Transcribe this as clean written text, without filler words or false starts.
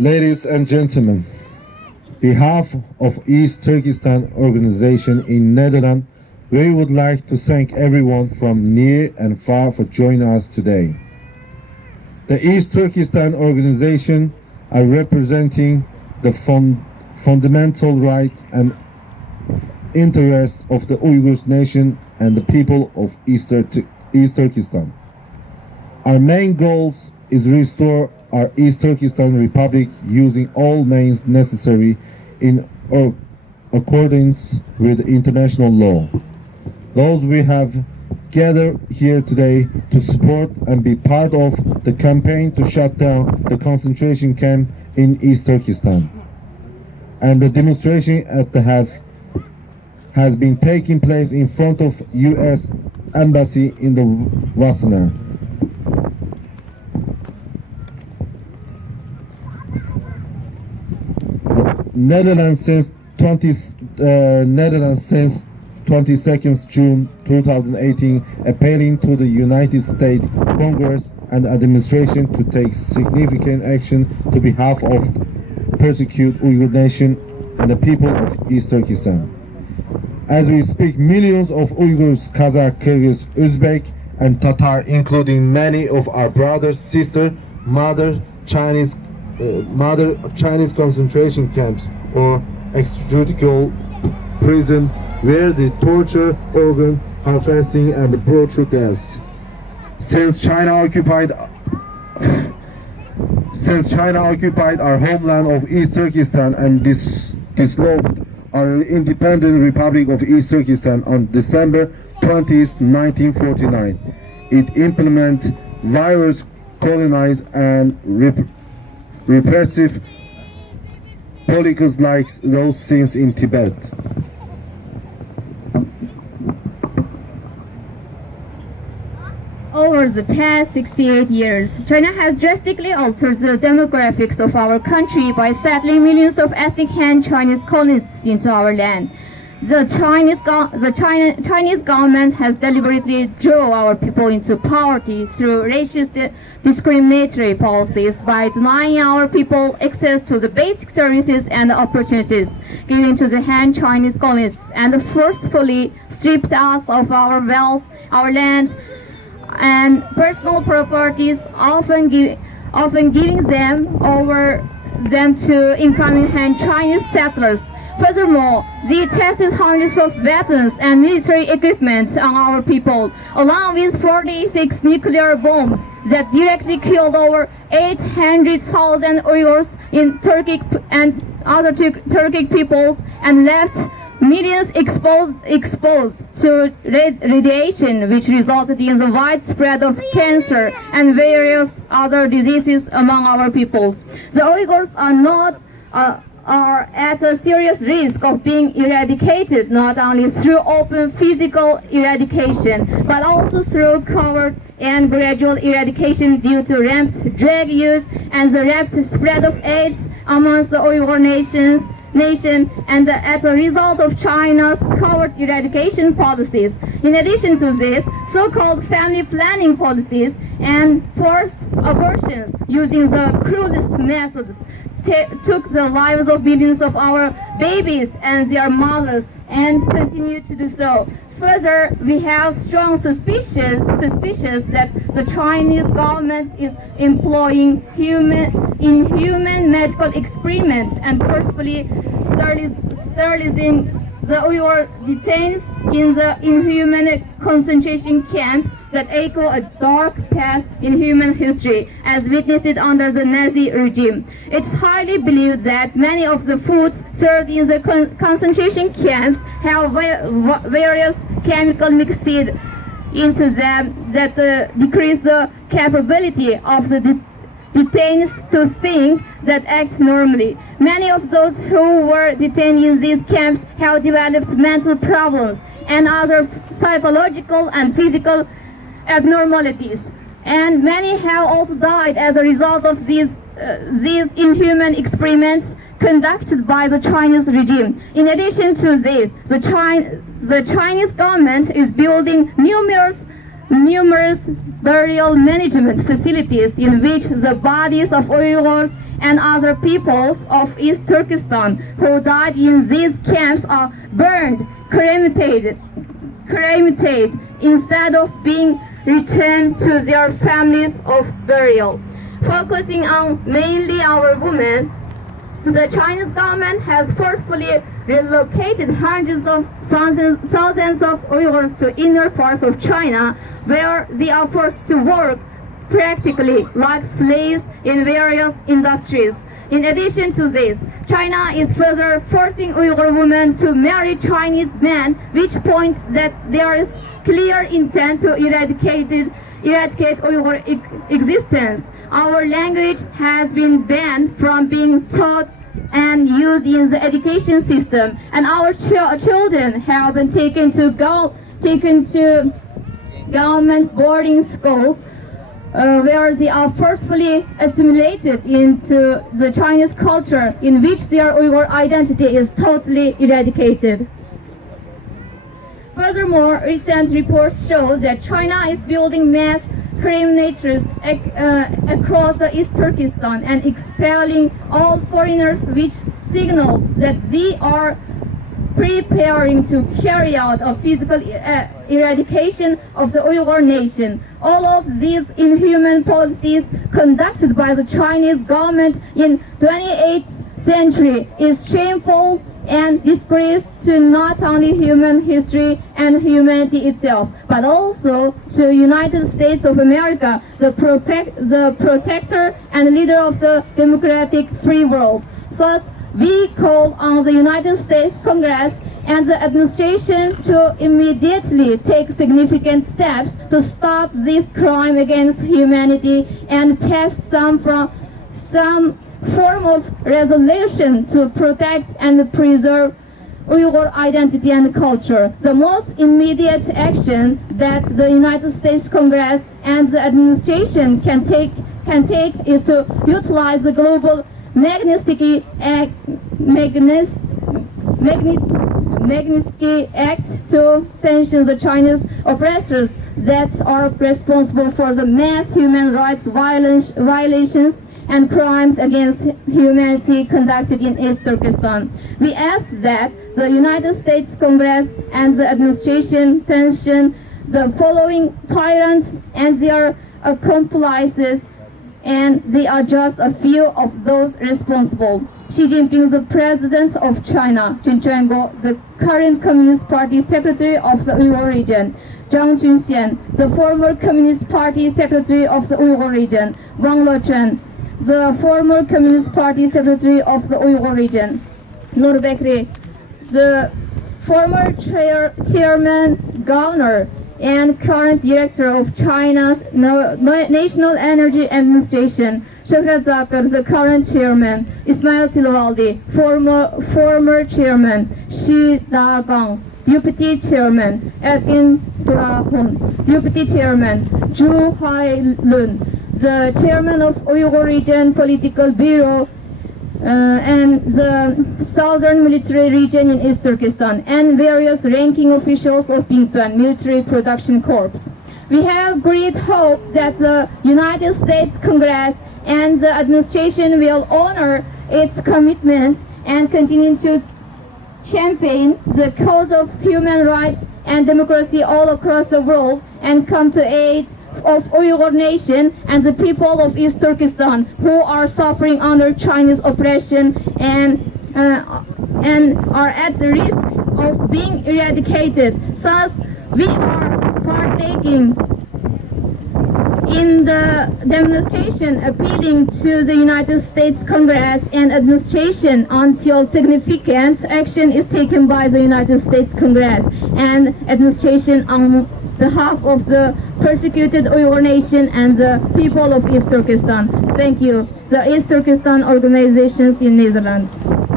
Ladies and gentlemen, behalf of East Turkestan Organization in Netherlands, we would like to thank everyone from near and far for joining us today. The East Turkestan Organization are representing the fundamental rights and interests of the Uyghurs nation and the people of East Turkestan. Our main goals is restore our East Turkestan Republic using all means necessary in accordance with international law. Those we have gathered here today to support and be part of the campaign to shut down the concentration camp in East Turkestan. And the demonstration has been taking place in front of U.S. Embassy in the Wassenaar. Netherlands since 22nd June 2018, appealing to the United States Congress and administration to take significant action to behalf of persecute Uyghur nation and the people of East Turkestan. As we speak, millions of Uyghurs, Kazakh, Kyrgyz, Uzbek, and Tatar, including many of our brothers, sisters, Chinese concentration camps or extrajudicial prison where the torture, organ harvesting, and the brutal deaths. Since China occupied our homeland of East Turkestan and dissolved our independent Republic of East Turkestan on December 20th, 1949, it implemented various colonized and repressive policies like those seen in Tibet. Over the past 68 years, China has drastically altered the demographics of our country by settling millions of ethnic Han Chinese colonists into our land. The Chinese government has deliberately drove our people into poverty through racist discriminatory policies by denying our people access to the basic services and opportunities given to the Han Chinese colonists, and forcefully stripped us of our wealth, our land, and personal properties, often giving them to incoming Han Chinese settlers. Furthermore, they tested hundreds of weapons and military equipment on our people, along with 46 nuclear bombs that directly killed over 800,000 Uyghurs in Turkic and other Turkic peoples, and left millions exposed to radiation, which resulted in the widespread of cancer and various other diseases among our peoples. The Uyghurs are at a serious risk of being eradicated, not only through open physical eradication, but also through covert and gradual eradication due to rampant drug use and the rapid spread of AIDS amongst the Uyghur nation, and as a result of China's covert eradication policies. In addition to this, so-called family planning policies and forced abortions using the cruelest methods took the lives of millions of our babies and their mothers, and continue to do so. Further, we have strong suspicions that the Chinese government is employing inhuman medical experiments and forcefully sterilizing the Uyghur detainees in the inhuman concentration camps that echo a dark past in human history, as witnessed under the Nazi regime. It's highly believed that many of the foods served in the concentration camps have various chemicals mixed into them that decrease the capability of the detainees to think that act normally. Many of those who were detained in these camps have developed mental problems and other psychological and physical abnormalities, and many have also died as a result of these inhuman experiments conducted by the Chinese regime. In addition to this, the Chinese government is building numerous burial management facilities in which the bodies of Uyghurs and other peoples of East Turkestan who died in these camps are burned, cremated instead of being returned to their families of burial. Focusing on mainly our women, the Chinese government has forcefully relocated hundreds of thousands of Uyghurs to inner parts of China, where they are forced to work practically like slaves in various industries. In addition to this, China is further forcing Uyghur women to marry Chinese men, which points that there is clear intent to eradicate Uyghur existence. Our language has been banned from being taught and used in the education system, and our children have been taken to government boarding schools, where they are forcefully assimilated into the Chinese culture, in which their Uyghur identity is totally eradicated. Furthermore, recent reports show that China is building mass crematoriums across East Turkestan and expelling all foreigners, which signal that they are preparing to carry out a physical eradication of the Uyghur nation. All of these inhuman policies conducted by the Chinese government in 28th century is shameful and disgrace to not only human history and humanity itself, but also to United States of America, the protector and leader of the democratic free world. Thus, we call on the United States Congress and the administration to immediately take significant steps to stop this crime against humanity and pass some form of resolution to protect and preserve Uyghur identity and culture. The most immediate action that the United States Congress and the administration can take is to utilize the global Magnitsky Act to sanction the Chinese oppressors that are responsible for the mass human rights violations and crimes against humanity conducted in East Turkestan. We ask that the United States Congress and the administration sanction the following tyrants and their accomplices, and they are just a few of those responsible. Xi Jinping, the President of China; Chen Quanguo, the current Communist Party Secretary of the Uyghur region; Zhang Junxian, the former Communist Party Secretary of the Uyghur region; Wang Lechuan, the former Communist Party Secretary of the Uyghur region; Nur Bekri, the former chairman, governor, and current director of China's National Energy Administration; Shokrat Zakir, the current chairman; Ismail Tilwaldi, former chairman; Shi Dagang, deputy chairman; Erkin Turahun, deputy chairman; Zhu Hailun, the chairman of Uyghur Region Political Bureau and the Southern Military Region in East Turkestan, and various ranking officials of Bingtuan Military Production Corps. We have great hope that the United States Congress and the administration will honor its commitments and continue to champion the cause of human rights and democracy all across the world, and come to aid of Uyghur nation and the people of East Turkestan who are suffering under Chinese oppression and are at the risk of being eradicated. Thus, we are partaking in the demonstration appealing to the United States Congress and administration until significant action is taken by the United States Congress and administration on behalf of the persecuted Uyghur nation and the people of East Turkestan. Thank you. The East Turkestan Organizations in Netherlands.